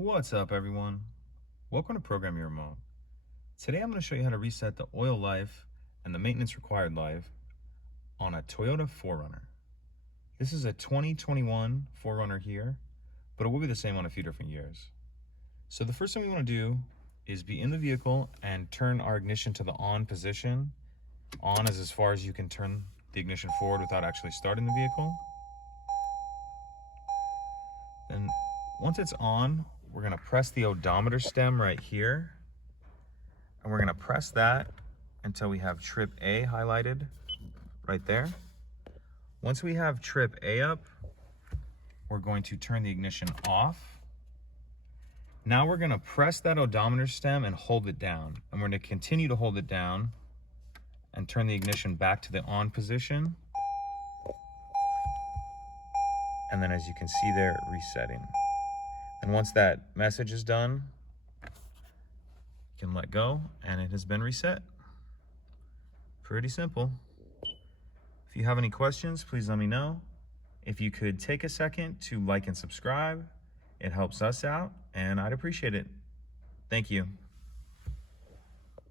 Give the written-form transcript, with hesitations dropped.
What's up, everyone? Welcome to Program Your Remote. Today I'm going to show you how to reset the oil life and the maintenance required life on a Toyota 4Runner. This is a 2021 4Runner here, but it will be the same on a few different years. So the first thing we want to do is be in the vehicle and turn our ignition to the on position. On is as far as you can turn the ignition forward without actually starting the vehicle. Then once it's on, we're going to press the odometer stem right here, and we're going to press that until we have trip A highlighted right there. Once we have trip A up, we're going to turn the ignition off. Now we're going to press that odometer stem and hold it down, and we're going to continue to hold it down and turn the ignition back to the on position. And then as you can see there, resetting. And once that message is done, you can let go and it has been reset. Pretty simple. If you have any questions, please let me know. If you could take a second to like and subscribe, it helps us out and I'd appreciate it. Thank you.